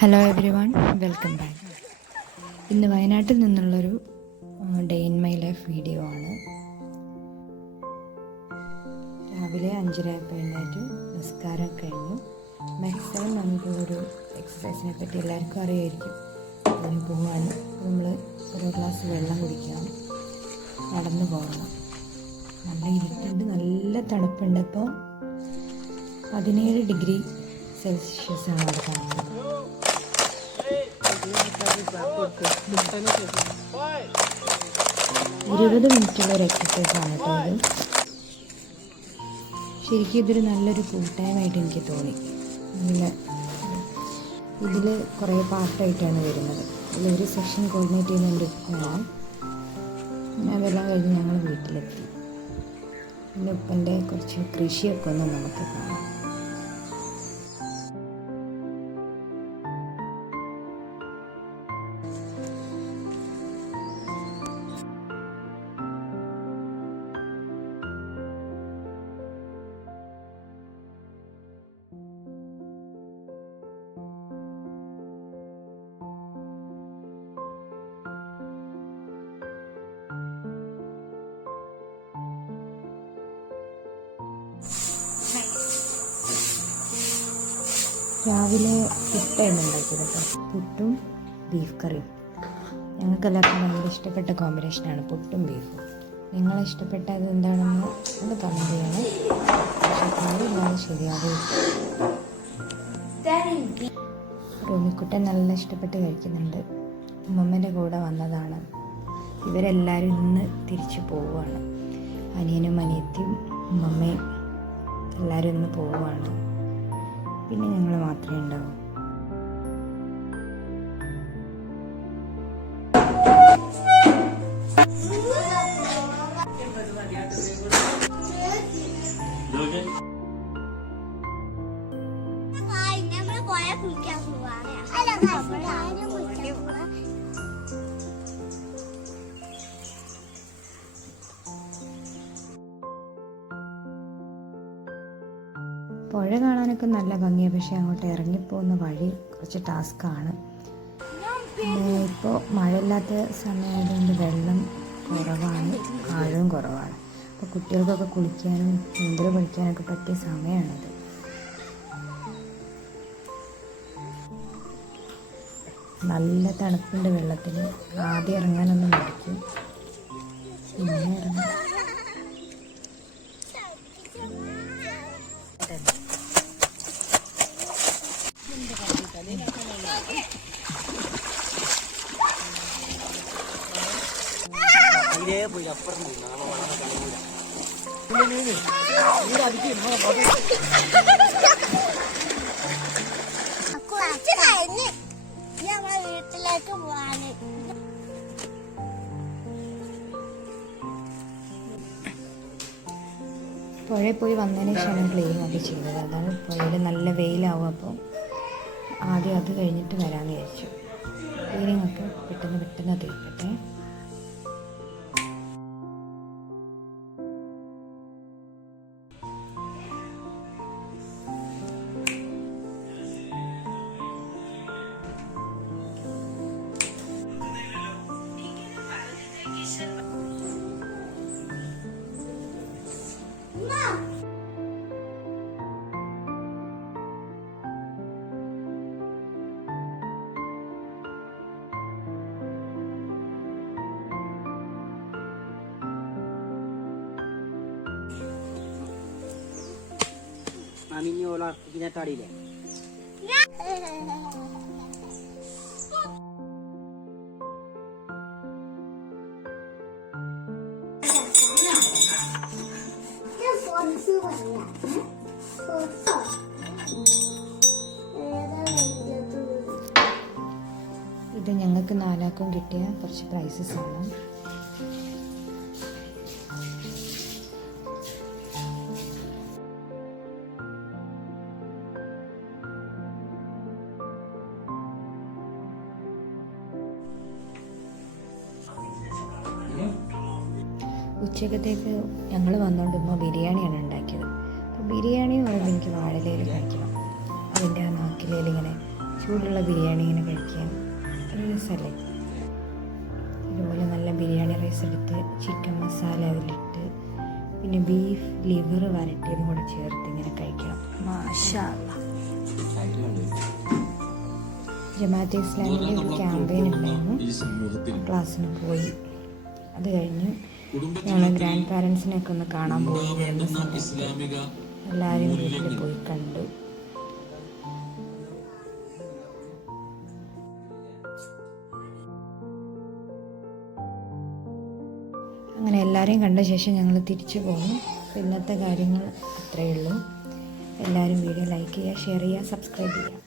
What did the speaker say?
Hello every one, welcome back. ഇന്ന് വയനാട്ടിൽ നിന്നുള്ളൊരു day in my life video ആണ്. രാവിലെ 5:30 എഴുന്നേറ്റ് നിസ്കാരം കഴിഞ്ഞു. മാക്സിമം നമുക്കുള്ളൊരു എക്സസൈസിനെ പറ്റി എല്ലാവർക്കും അറിയായിരിക്കും. അതിന് പോകാൻ നമ്മൾ ഓരോ ഗ്ലാസ് വെള്ളം കുടിക്കണം, നടന്നു പോകണം. നല്ല ഇരുട്ടുണ്ട്, നല്ല തണുപ്പുണ്ട്. ഇപ്പോൾ 17 ഡിഗ്രി സെൽഷ്യസ് ആണ് അവിടെ കാണിക്കുന്നത്. 20 മിനിറ്റുള്ള ഒരു എക്സസൈസ് ആണ് കേട്ടോ ഇത്. ശരിക്കും ഇതൊരു നല്ലൊരു ഫുൾ ടൈം ആയിട്ട് എനിക്ക് തോന്നി. ഇതിൽ കുറേ പാർട്ടായിട്ടാണ് വരുന്നത്. ഇതിലൊരു സെഷൻ കോർഡിനേറ്റ് ചെയ്യുന്നതിൻ്റെ ഉപ്പയാണ്. അതെല്ലാം കഴിഞ്ഞ് ഞങ്ങൾ വീട്ടിലെത്തി. എൻ്റെ ഉപ്പൻ്റെ കുറച്ച് കൃഷിയൊക്കെ ഒന്ന് നമുക്ക് കാണാം. രാവിലെ പുട്ടാണ് ഉണ്ടാക്കിയത് കേട്ടോ. പുട്ടും ബീഫ് കറിയും. ഞങ്ങൾക്കെല്ലാവർക്കും ഭയങ്കര ഇഷ്ടപ്പെട്ട കോമ്പിനേഷനാണ് പുട്ടും ബീഫും. നിങ്ങളെ ഇഷ്ടപ്പെട്ടത് എന്താണെന്ന് ഒന്ന് കമൻറ്റ് ചെയ്യണം. പക്ഷേ കറിയില്ലാതെ ശരിയാകും. റോമിക്കുട്ടൻ നല്ല ഇഷ്ടപ്പെട്ട് കഴിക്കുന്നുണ്ട്. ഉമ്മമ്മേൻ്റെ കൂടെ വന്നതാണ്. ഇവരെല്ലാവരും ഇന്ന് തിരിച്ചു പോവുകയാണ്. അനിയനും അനിയത്തിയും ഉമ്മമ്മയും എല്ലാവരും ഇന്ന് പോവുകയാണ്. പിന്നെ ഞങ്ങൾ മാത്രമേ ഉണ്ടാവൂ. പുഴ കാണാനൊക്കെ നല്ല ഭംഗിയാണ്. പക്ഷേ അങ്ങോട്ട് ഇറങ്ങിപ്പോകുന്ന വഴി കുറച്ച് ടാസ്ക്കാണ്. ഇപ്പോൾ മഴയില്ലാത്ത സമയമായതുകൊണ്ട് വെള്ളം കുറവാണ്, ആഴവും കുറവാണ്. അപ്പോൾ കുട്ടികൾക്കൊക്കെ കുളിക്കാനും നീന്തൽ പഠിക്കാനൊക്കെ പറ്റിയ സമയമാണിത്. നല്ല തണുപ്പുണ്ട് വെള്ളത്തിൽ. ആദ്യം ഇറങ്ങാനൊന്നും മടിക്കും, പിന്നെ ഇറങ്ങും. വീട്ടിലേക്ക് പോവാന് പുഴയിൽ പോയി വന്നതിന് ശേഷമാണ് ക്ലീനിങ് ഒക്കെ ചെയ്തത്. അതാണ് പുഴയിൽ നല്ല വെയിലാവും. അപ്പോൾ ആദ്യം അത് കഴിഞ്ഞിട്ട് വരാമെന്ന് വിചാരിച്ചു. ക്ലീനിങ് ഒക്കെ പെട്ടെന്ന് തീർക്കട്ടെ. Aminyo olah punya tadi deh. ഇത് ഞങ്ങൾക്ക് 4 ആൾക്കും കിട്ടിയ കുറച്ച് പ്രൈസസ് ആണ്. ഉച്ചക്കത്തേക്ക് ഞങ്ങൾ വന്നുകൊണ്ട് ബിരിയാണിയാണ് ഉണ്ടാക്കിയത്. അപ്പോൾ ബിരിയാണി പറയുമ്പോൾ എനിക്ക് വാഴയിലയിൽ കഴിക്കണം. അതിൻ്റെ ആ നാക്കിലയിൽ ഇങ്ങനെ ചൂടുള്ള ബിരിയാണി ഇങ്ങനെ കഴിക്കാൻ ഒരു രസമല്ലേ. ഇതുപോലെ നല്ല ബിരിയാണി റൈസ് എടുത്ത് ചിക്കൻ മസാല അതിലിട്ട് പിന്നെ ബീഫ് ലിവർ വരട്ടിയതും കൂടെ ചേർത്ത് ഇങ്ങനെ കഴിക്കണം. മാഷാ അല്ലാ. ജമാഅത്തെ ഇസ്ലാമിൻ്റെ ഒരു ക്യാമ്പയിൻ ഉണ്ടായിരുന്നു, ക്ലാസ്സിന് പോയി. അത് കഴിഞ്ഞ് ഞങ്ങൾ ഗ്രാൻഡ് പാരൻസിനെയൊക്കെ ഒന്ന് കാണാൻ പോയി. വരുന്ന സമയത്ത് എല്ലാവരും വീട്ടിൽ പോയി കണ്ടു. അങ്ങനെ എല്ലാവരെയും കണ്ട ശേഷം ഞങ്ങൾ തിരിച്ചു പോകും. ഇന്നത്തെ കാര്യങ്ങൾ അത്രയേ ഉള്ളൂ. എല്ലാവരും വീഡിയോ ലൈക്ക് ചെയ്യുക, ഷെയർ ചെയ്യുക, സബ്സ്ക്രൈബ് ചെയ്യുക.